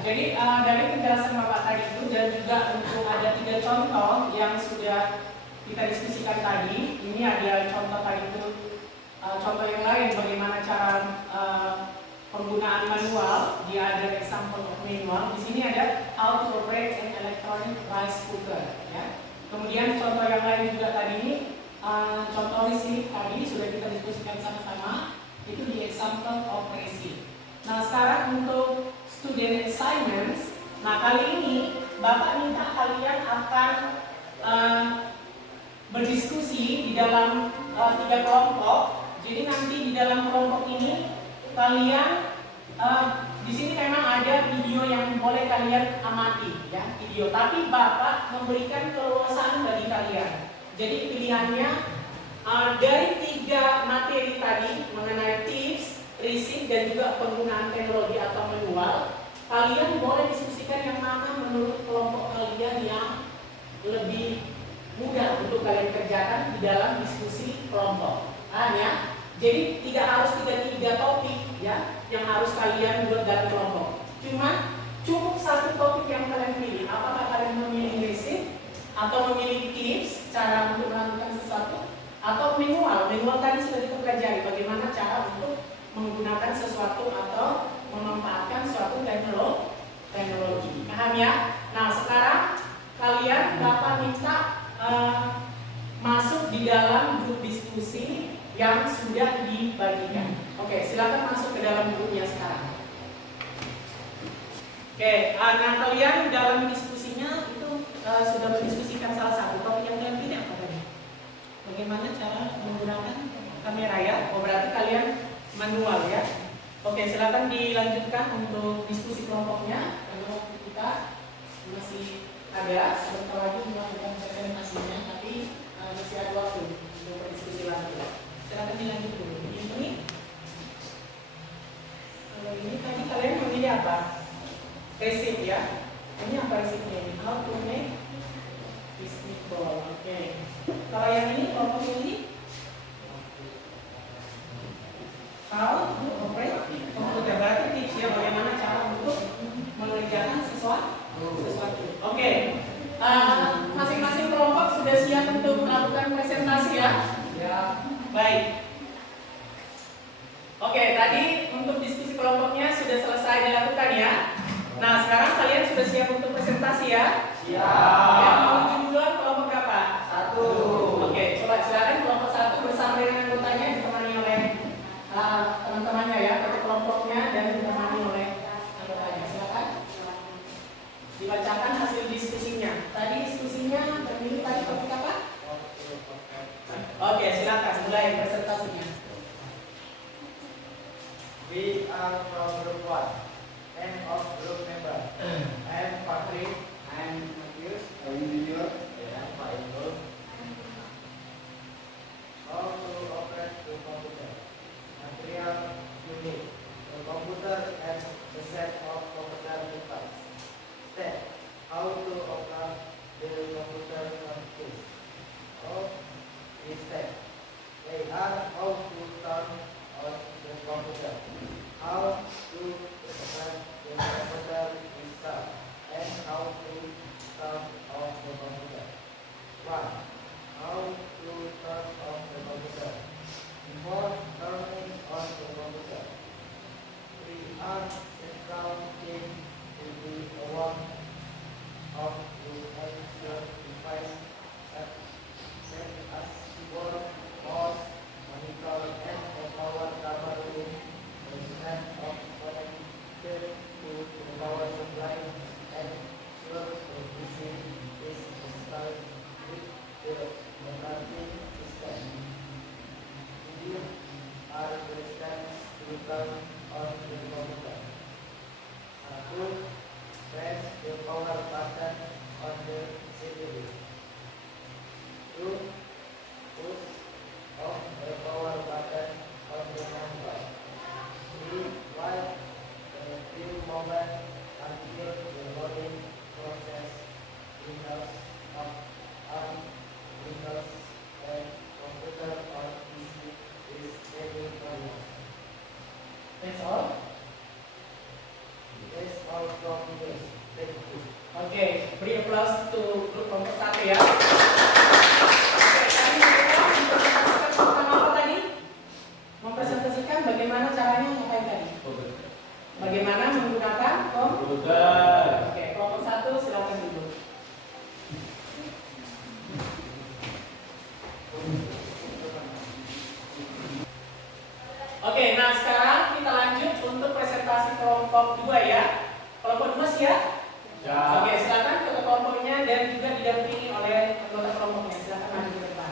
Jadi dari penjelasan Bapak tadi itu dan juga untuk ada 3 contoh yang sudah kita diskusikan tadi. Ini ada contoh tadi itu, contoh yang lain bagaimana cara penggunaan manual. Dia ada example of manual. Di sini ada how to operate an electronic rice cooker. Ya. Kemudian contoh yang lain juga tadi ini, contoh receipt tadi sudah kita diskusikan sama-sama. Itu di example of receipt. Nah sekarang untuk student assignments. Nah kali ini Bapak minta kalian akan berdiskusi di dalam 3 kelompok. Jadi nanti di dalam kelompok ini kalian di sini memang ada video yang boleh kalian amati ya, video. Tapi Bapak memberikan keleluasaan bagi kalian. Jadi pilihannya dari 3 materi tadi mengenai tips, receipt dan juga penggunaan teknologi atau manual, kalian boleh diskusikan yang mana menurut kelompok kalian yang lebih mudah untuk kalian kerjakan di dalam diskusi kelompok. Ya. Jadi tidak harus 3 topik ya yang harus kalian buat dalam kelompok. Cukup 1 topik yang kalian pilih. Apakah kalian memilih receipt atau memilih tips cara untuk melakukan sesuatu atau manual. Manual tadi sudah kita pelajari bagaimana cara untuk menggunakan sesuatu atau memanfaatkan suatu teknologi. Paham ya? Nah sekarang kalian Bapak minta masuk di dalam grup diskusi yang sudah dibagikan. Oke, silakan masuk ke dalam grupnya sekarang. Oke, nah kalian dalam diskusinya itu sudah mendiskusikan salah satu topik yang kalian pilih apa tadi? Bagaimana cara menggunakan kamera ya? Oh berarti kalian manual ya. Oke, silakan dilanjutkan untuk diskusi kelompoknya. Kalau kita masih ada sebentar lagi melakukan presentasinya, tapi masih ada waktu untuk berdiskusi lagi. Silakan dilanjut dulu. Ini kalau ini tadi kalian memilih apa? Receipt ya. Ini apa receipt-nya ini? How to make this meatball. Oke. Kalau yang ini kelompok ini how to operate komputer. Berarti tips ya bagaimana cara untuk mengerjakan sesuatu. Oke. Masing-masing kelompok sudah siap untuk melakukan presentasi ya? Ya. Baik. Oke, tadi untuk diskusi kelompoknya sudah selesai dilakukan ya. Nah, sekarang kalian sudah siap untuk presentasi ya? Siap. Yang mau maju duluan kelompok berapa? 1. Oke, coba silakan kelompok 1 bersama dengan anggotanya ditemani oleh teman-temannya ya, kelompoknya dan ditemani oleh anggotanya. Silakan. Dibacakan hasil diskusinya. Tadi diskusinya terpilih tadi topik apa? Oke, silakan mulai presentasinya. We are from group 1. Name of group member. I am Patrick. I am Matthews. I am Junior. I am Faisal. How to operate the computer. Material unit. The computer and the set of computer device. Step. How to operate the computer controls. Of this step. They are how to turn on the computer. How to operate the computer itself and how to turn off the computer. 1. How to turn off the computer. Before turning on the computer, we are central in to be aware of the actual device set as keyboard, mouse, monitor, and a power cover room. Instead of connected to the power supply and sure the PC is installed with the operating system. These are the steps to turn on the computer. kelompok 2 ya. Kelompok 2 siap? Ya. Oke, silakan ke kelompoknya dan juga didampingi oleh anggota kelompoknya. Silakan maju ke depan.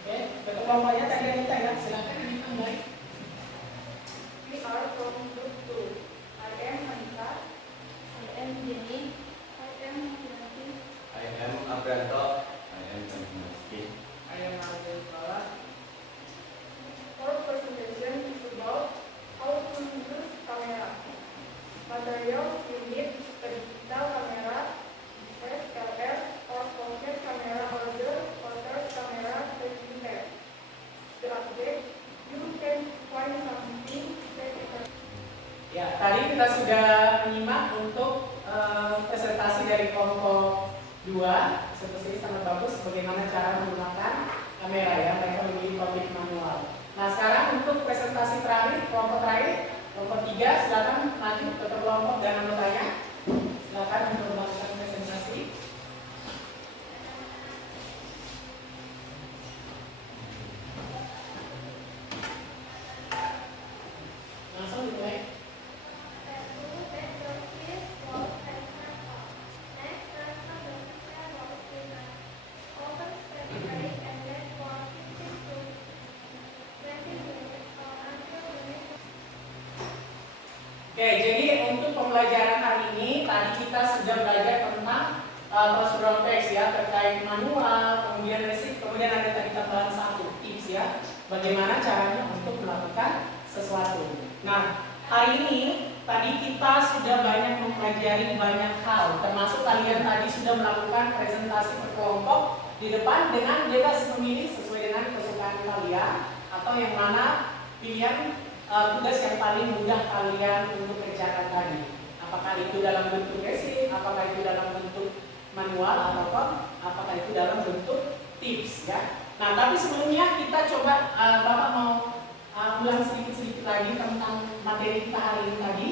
Oke, ke kelompoknya tadi Anita ya. Silakan dimulai. We are from group 2. I am Anita. I am Jenny. I am Nanti. I am Abranto. I am Tanjungskin. I am Arjun Kala. Our presentation is about how to use camera. Materials you need: a digital camera, DSLR, or pocket camera holder, photos camera, taking tab. The object you can find something that Ya, tadi kita sudah menyimak untuk presentasi dari kelompok 2. Seperti sangat bagus bagaimana cara menggunakan kamera ya, mereka memilih public manual. Nah, sekarang untuk presentasi terakhir, kelompok 3, silakan maju ke kelompok dan anggotanya. Silakan untuk melakukan presentasi. Langsung dimulai. Oke, jadi untuk pembelajaran hari ini tadi kita sudah belajar tentang prosedural text ya, terkait manual, kemudian resip, kemudian ada tadi tambahan 1 tips ya, bagaimana caranya untuk melakukan sesuatu. Nah, hari ini tadi kita sudah banyak mempelajari banyak hal, termasuk kalian tadi sudah melakukan presentasi berkelompok di depan dengan bebas memilih sesuai dengan kesukaan kalian atau yang mana pilihan tugas yang paling mudah kalian untuk kerjakan tadi. Apakah itu dalam bentuk resip, apakah itu dalam bentuk manual, ataupun apakah itu dalam bentuk tips ya. Nah, tapi sebelumnya kita coba Bapak mau ulang sedikit-sedikit lagi tentang materi kita hari ini tadi.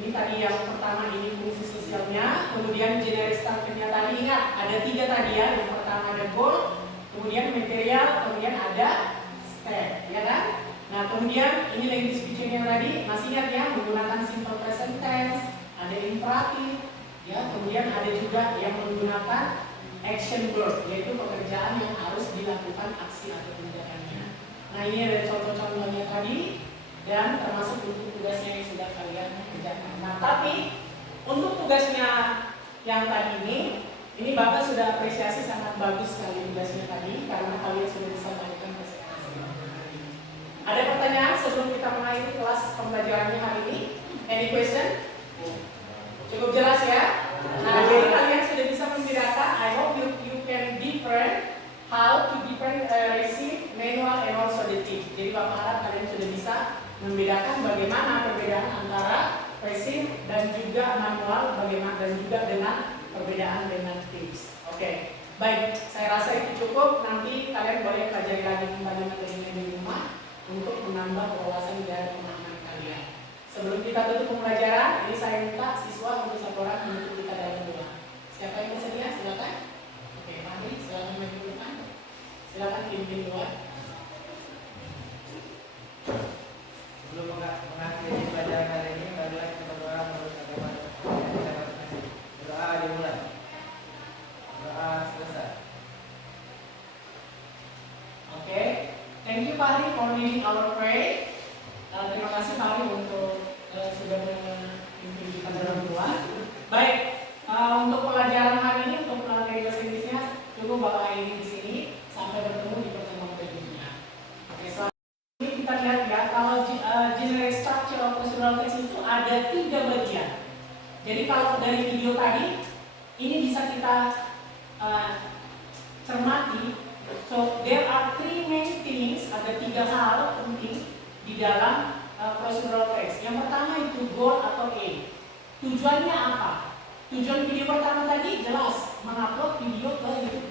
Ini tadi yang pertama ini fungsi sosialnya, kemudian generic structure-nya tadi, ingat ada 3 tadi ya. Yang pertama ada goal, kemudian material, kemudian ada step, ya kan? Nah, kemudian ini language feature-nya tadi, masih ingat ya, menggunakan simple present tense, ada imperatif, ya, kemudian ada juga yang menggunakan action verb, yaitu pekerjaan yang harus dilakukan aksi atau tindakannya. Nah, ini ada contoh-contohnya tadi, dan termasuk untuk tugasnya yang sudah kalian kerjakan. Nah, tapi untuk tugasnya yang tadi ini Bapak sudah apresiasi sangat bagus sekali tugasnya tadi, karena kalian sudah bisa melakukan presentasi. Ada pertanyaan sebelum kita mengakhiri kelas pembelajarannya hari ini? Any question? Cukup jelas ya? Nah, jadi kalian sudah bisa membedakan. I hope you can different how to different receive, manual, and also the tip. Jadi Bapak harap kalian sudah bisa membedakan bagaimana perbedaan antara receive dan juga manual, bagaimana dan juga dengan perbedaan dengan tips. Oke, baik. Saya rasa itu cukup. Nanti kalian boleh pelajari lagi kembali materinya di rumah untuk menambah wawasan dan pemahaman kalian. Sebelum kita tutup pembelajaran, ini saya minta siswa untuk 1 orang menutup kita dalam doa. Siapa yang bersedia? Silakan. Oke, Pak Andi, silakan maju ke depan. Silakan pimpin doa. Sebelum mengakhiri pelajaran hari ini, marilah kita berdoa menurut agama yang kita masing-masing. Doa dimulai. Doa selesai. Oke, thank you Pak Hari for leading our prayer. Terima kasih Pak Hari untuk sudah memimpin kita dalam doa. Baik, untuk pelajaran hari ini, untuk materi bahasa Inggrisnya cukup Bapak Hari di sini. Sampai bertemu di pertemuan berikutnya. Oke, selanjutnya ini kita lihat ya, kalau generic structure of procedural text itu ada 3 bagian. Jadi kalau dari video tadi, ini bisa kita cermati. So there are 3 main things, ada 3 hal penting di dalam procedural text. Yang pertama itu goal atau aim. Tujuannya apa? Tujuan video pertama tadi jelas, mengupload video ke YouTube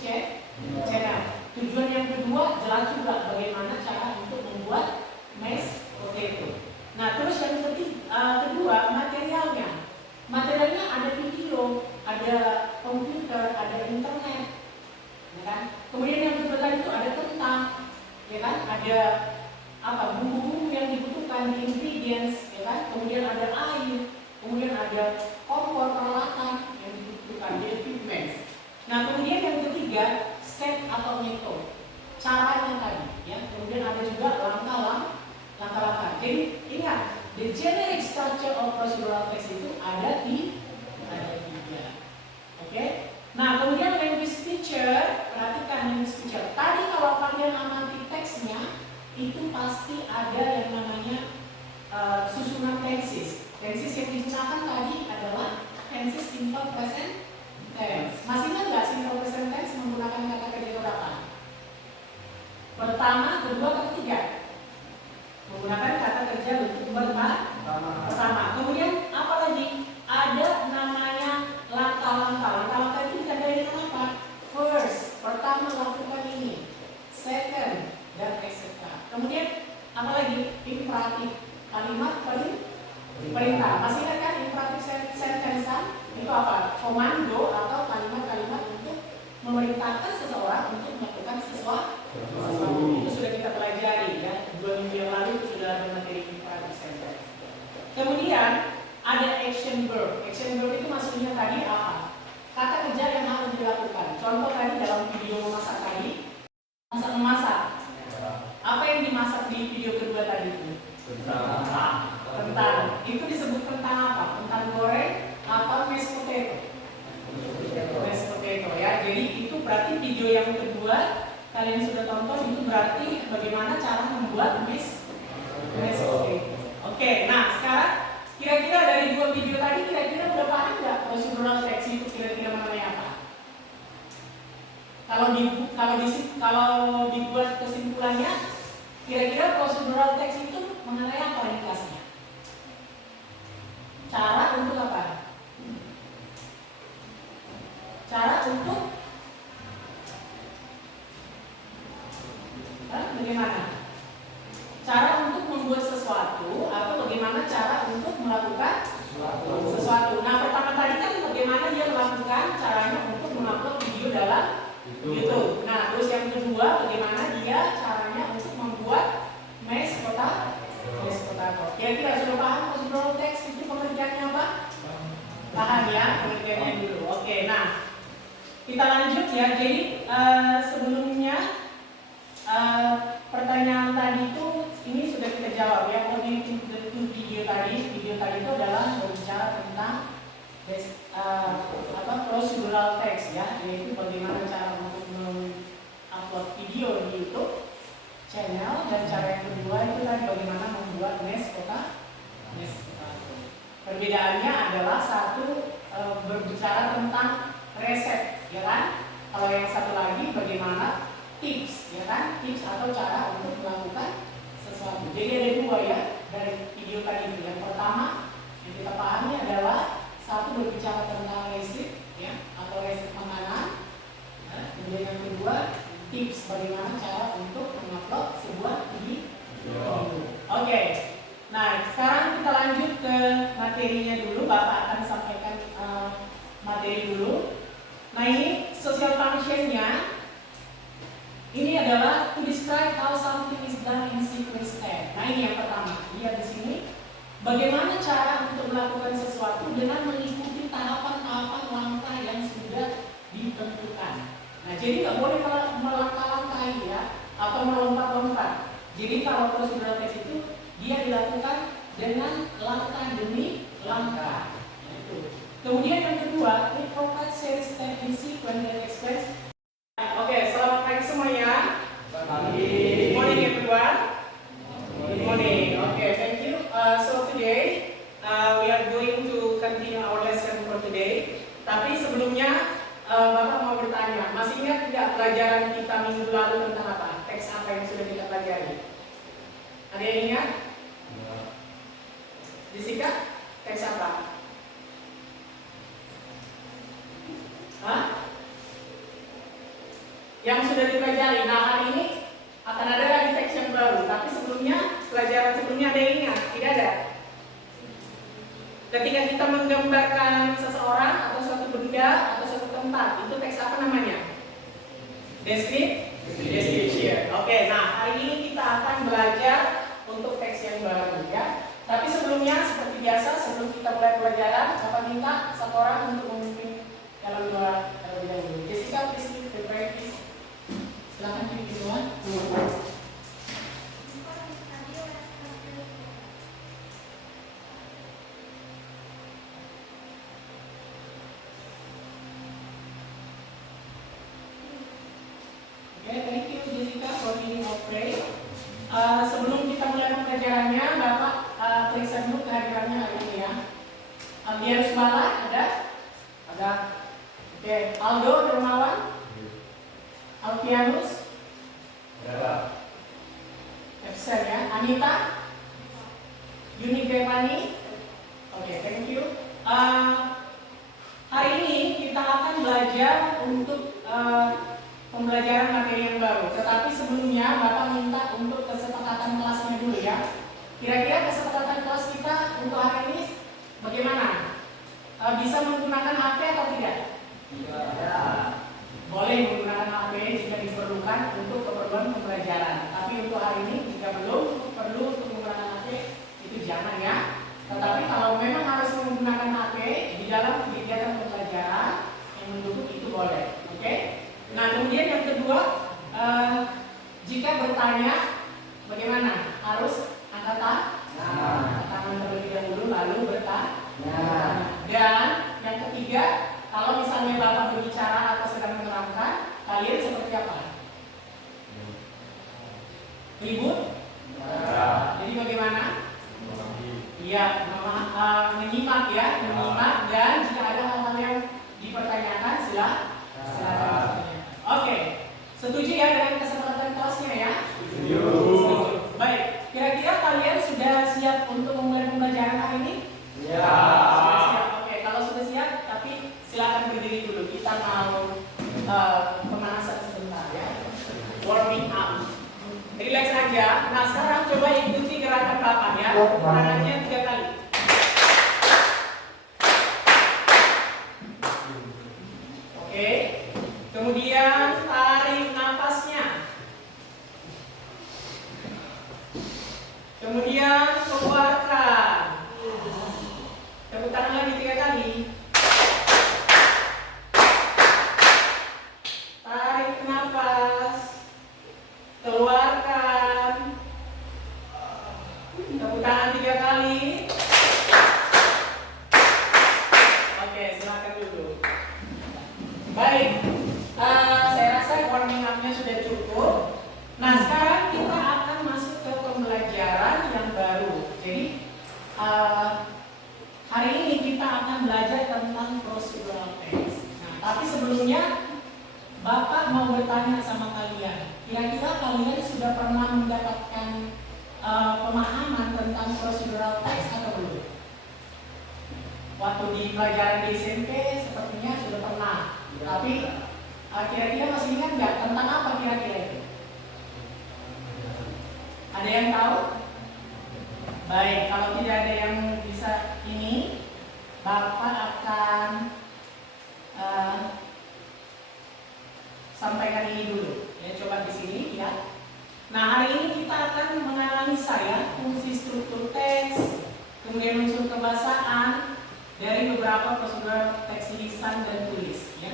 channel. Tujuan yang kedua jelas juga, bagaimana cara untuk membuat mashed potato. Nah, terus yang kedua materialnya. ada komputer, ada internet, ya kan? Kemudian yang kedua tadi itu ada kentang, ya kan? Ada apa? Bumbu-bumbu yang dibutuhkan, di ingredients, ya kan? Kemudian ada air, kemudian ada kompor, peralatan yang dibutuhkan, di equipment. Nah, kemudian yang ketiga, step atau metode, caranya tadi, ya. Kemudian ada juga langkah-langkah. Jadi ingat, the generic structure of procedural text itu ada tiga. Oke? Nah, kemudian language feature, perhatikan language feature. Tadi kalau kalian amati teksnya, itu pasti ada yang namanya susunan tenses. Tenses yang digunakan tadi adalah tenses simple present tense. Masih ingat nggak simple present tense menggunakan kata kerja berapa? Pertama, kedua, ketiga. Menggunakan kata kerja bentuk pertama. Kemudian apa lagi? Ada namanya langkah-langkah. Langkah-langkah itu ditandai dengan apa? First, pertama lakukan ini. Second, dan etc. Kemudian apa lagi? Imperatif. Kalimat perintah. Masih ingat kan imperatif sentence itu apa? Komando atau kalimat-kalimat untuk memerintahkan seseorang untuk melakukan sesuatu. Itu sudah kita pelajari ya. 2 minggu yang lalu itu sudah ada materi imperatif sentence. Kemudian ada action verb. Action verb itu maksudnya tadi apa? Kata kerja yang harus dilakukan. Contoh tadi dalam video memasak tadi, memasak. Apa yang dimasak di video kedua tadi itu? Kentang. Itu disebut kentang apa? Kentang goreng atau mashed potato? Mashed potato ya. Jadi itu berarti video yang kedua kalian sudah tonton, itu berarti bagaimana cara membuat mashed potato. Oke, nah sekarang kira-kira dari 2 video tadi kira-kira udah paham nggak procedural text itu kira-kira mengenai apa? Kalau dibuat kesimpulannya, kira-kira procedural text itu mengenai apa ringkasnya? Cara untuk apa? Cara untuk bagaimana? Cara untuk membuat sesuatu atau bagaimana cara untuk melakukan sesuatu. Nah, pertama tadi kan bagaimana dia melakukan caranya untuk mengupload video dalam YouTube. Nah, terus yang kedua bagaimana dia caranya untuk membuat mashed potato. Kira-kira sudah paham procedural text itu pengertiannya apa? Paham ya pengertiannya dulu. Oke, nah kita lanjut ya. Jadi sebelumnya pertanyaan tadi itu ini sudah kita jawab ya. Video tadi itu adalah berbicara tentang procedural text ya, yaitu bagaimana cara untuk mengupload video di YouTube channel, dan cara yang kedua itu tadi bagaimana membuat mashed potato. Perbedaannya adalah satu berbicara tentang resep, ya kan? Kalau yang satu lagi bagaimana tips, ya kan? Tips atau cara untuk melakukan sesuatu. Jadi ada dua ya dari video tadi itu. Yang pertama yang kita pahami adalah satu berbicara tentang resep, ya, atau resep makanan. Kemudian yang kedua tips bagaimana cara untuk mengupload sebuah video. Oke. Nah, sekarang kita lanjut ke materinya dulu. Bapak akan sampaikan materi dulu. Nah, ini social functionnya. Ini adalah to describe how something is done in sequence step. Nah, ini yang pertama. Lihat di sini. Bagaimana cara untuk melakukan sesuatu dengan mengikuti tahapan-tahapan langkah yang sudah ditentukan. Nah, jadi nggak boleh melangkah-langkahi ya, atau melompat-lompat. Jadi kalau procedural text itu dia dilakukan dengan langkah demi langkah. Kemudian yang kedua, it provides series step in sequence that express. Oke, selamat pagi semuanya. Good morning everyone. Good morning. Okay, thank you. So today we are going to continue our lesson for today. Tapi sebelumnya Bapak mau bertanya, masih ingat tidak pelajaran kita minggu lalu tentang apa? Teks apa yang sudah kita pelajari? Ada yang ingat? Jessica, teks apa? Hah? Yang sudah dipelajari. Nah, hari ini akan ada lagi teks yang baru. Tapi sebelumnya, pelajaran sebelumnya ada yang ingat? Tidak ada. Ketika kita menggambarkan seseorang atau suatu benda benda atau suatu tempat. Itu teks apa namanya? Description. Oke, nah hari ini kita akan belajar untuk teks yang baru ya. Tapi sebelumnya seperti biasa, sebelum kita mulai pelajaran, Bapak minta satu orang untuk memimpin dalam doa terlebih dahulu. Jessica, please prepare please. Silakan pimpin doa. Okay, thank you Jessica for leading our prayer. Sebelum kita mulai pembelajarannya, Bapak periksa dulu kehadirannya hari ini ya. Aldianus Mala ada? Ada. Oke, Aldo Dermawan? Alfianus? Ada. Absen ya. Anita? Yuni Grepani? Oke, thank you. Hari ini kita akan belajar untuk pembelajaran materi yang baru. Tetapi sebelumnya Bapak minta untuk kesepakatan kelasnya dulu ya. Kira-kira kesepakatan kelas kita untuk hari ini bagaimana? Bisa menggunakan HP atau tidak? Ya. Boleh menggunakan HP jika diperlukan untuk keperluan pembelajaran. Tapi untuk hari ini jika belum perlu untuk menggunakan HP itu jangan ya. Tetapi kalau memang harus menggunakan HP di dalam kegiatan pembelajaran yang mendukung itu boleh. Oke? Nah kemudian yang kedua, jika bertanya bagaimana? Harus angkat tangan terlebih dahulu lalu bertanya. Dan yang ketiga, kalau misalnya Bapak berbicara atau sedang menerangkan, kalian seperti apa? Ribut? Jadi bagaimana? Iya, menyimak ya, menyimak, dan jika ada hal-hal yang dipertanyakan silakan bertanya. Oke, setuju ya dengan kesepakatan kelasnya ya? Setuju. Baik, kira-kira kalian sudah siap untuk memulai pembelajaran hari ini? Ya. Sudah siap. Oke, kalau sudah siap, tapi silakan berdiri dulu. Kita mau pemanasan sebentar ya. Warming up. Relax aja. Nah sekarang coba ikuti gerakan Bapak ya. Tangannya 3 kali. Oke. Kemudian tarik napasnya. Kemudian keluarkan. Tepuk tangan lagi 3 kali. Tarik napas. Keluarkan. Tepuk tangan 3 kali. Oke, silakan dulu. Baik. Saya rasa warming up-nya sudah cukup. Nah, sekarang kita akan masuk ke pembelajaran yang baru. Jadi, hari ini kita akan belajar tentang procedural text. Nah, tapi sebelumnya Bapak mau bertanya sama kalian. Kira-kira kalian sudah pernah mendapatkan pemahaman tentang procedural text atau belum? Waktu di pelajaran di SMP sepertinya sudah pernah. Tapi kira-kira masih ingat nggak tentang apa kira-kira itu? Ada yang tahu? Baik, kalau tidak ada yang bisa ini, Bapak akan sampaikan ini dulu. Ya, coba di sini ya. Nah, hari ini kita akan menganalisa ya fungsi struktur teks, kemudian unsur kebahasaan dari beberapa prosedur teks lisan dan tulis ya.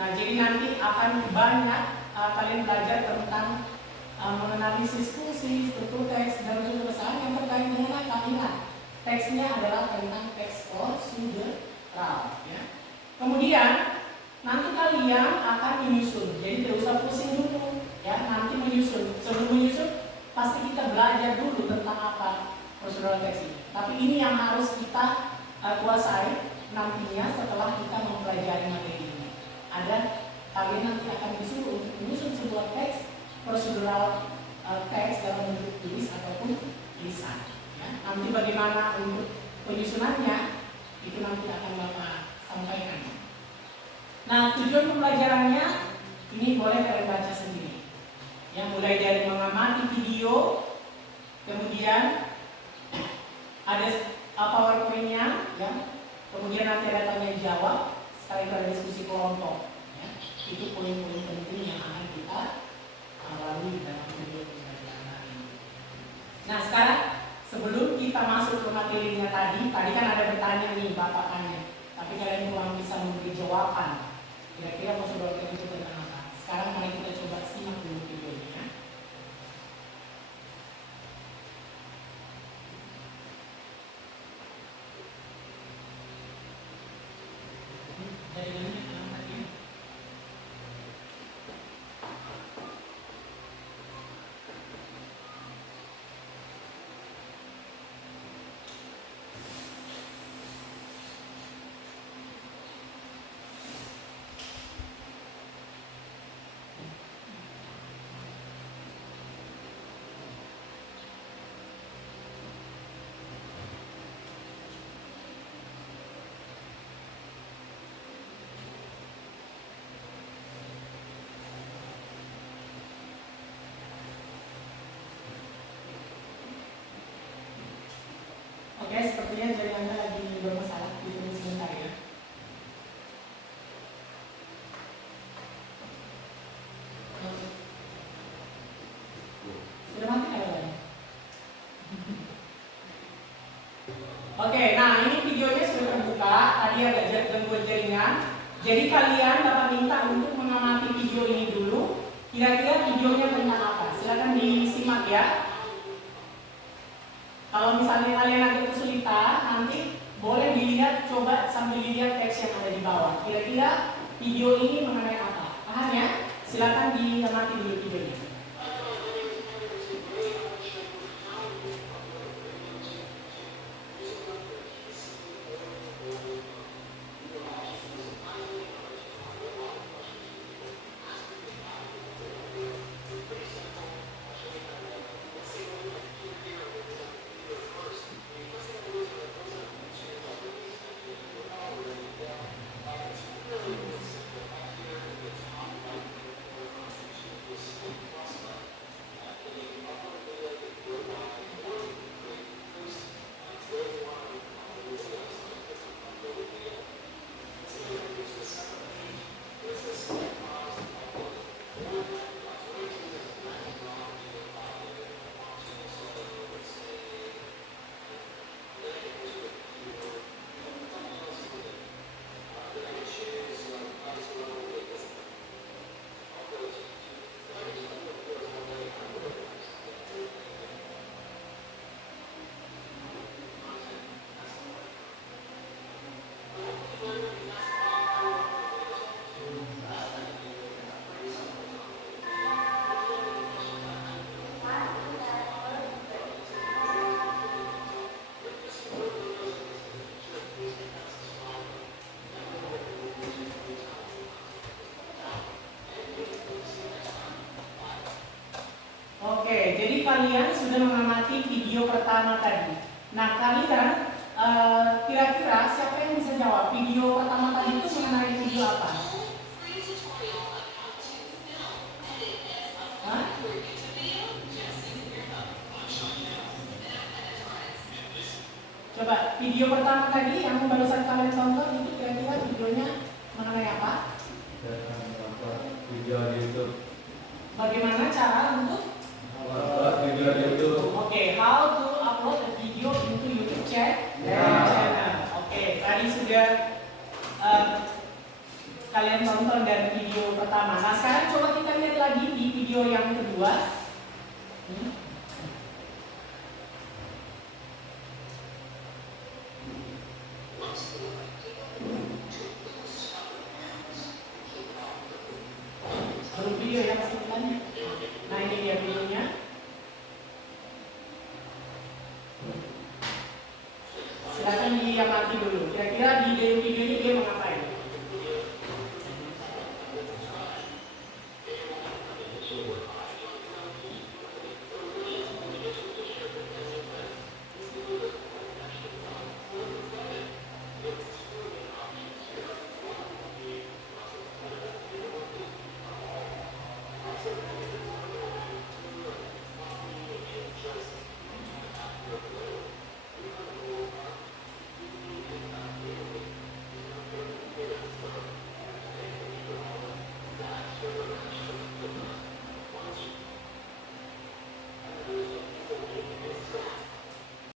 Nah, jadi nanti akan banyak kalian belajar tentang menganalisis fungsi struktur teks dan unsur kebahasaan yang terkait dengan apa? Ingat, teksnya adalah tentang teks prosedural ya. Kemudian nanti kalian akan menyusun, jadi tidak usah pusing dulu ya, nanti menyusun. Sebelum menyusun, pasti kita belajar dulu tentang apa prosedural teks ini. Tapi ini yang harus kita kuasai nantinya setelah kita mempelajari materi ini. Ada kalian nanti akan disuruh untuk menyusun sebuah teks prosedural teks dalam bentuk tulis ataupun lisan. Ya. Nanti bagaimana untuk penyusunannya itu nanti akan Bapak sampaikan. Nah, tujuan pembelajarannya ini boleh kalian baca sendiri. Yang mulai dari mengamati video, kemudian ada PowerPoint-nya, ya. Kemudian nanti ada tanya jawab setelah itu ada diskusi kelompok. Ya. Itu poin-poin penting yang akan kita lalui dalam video pembelajaran hari ini. Nah sekarang sebelum kita masuk ke materinya tadi kan ada bertanya nih Bapak tanya, tapi kalian kurang bisa memberi jawaban. Kira-kira mau saudara itu tentang apa? Sekarang mari kita coba simak dulu videonya. Jaringannya kenapa tadi? Oke, sepertinya jaringannya lagi bermasalah. Ditunggu sebentar ya. Sudah mati kalian? Oke, nah ini videonya sudah terbuka. Tadi agak gangguan jaringan. Jadi kalian dapat minta untuk mengamati video ini dulu. Kira-kira videonya tentang apa? Silakan disimak ya. Kalau misalnya kalian agak kesulitan, nanti boleh dilihat, coba sambil dilihat teks yang ada di bawah. Kira-kira video ini mengenai apa? Paham ya? Silakan diamati dulu videonya. Oke, jadi kalian sudah mengamati video pertama tadi. Nah, kalian kira-kira siapa yang bisa jawab video pertama tadi itu mengenai video apa? Hah? Coba video pertama tadi yang barusan kalian tonton itu kira-kira videonya mengenai apa? Video di YouTube. Bagaimana cara untuk Video di YouTube. Oke, how to upload a video into YouTube channel. Oke, tadi sudah kalian tonton dari video pertama. Nah, sekarang coba kita lihat lagi di video yang kedua. Baru video yang selanjutnya. Nah, ini dia videonya. Silakan diamati dulu. Kira-kira di video ini dia mau ngapain?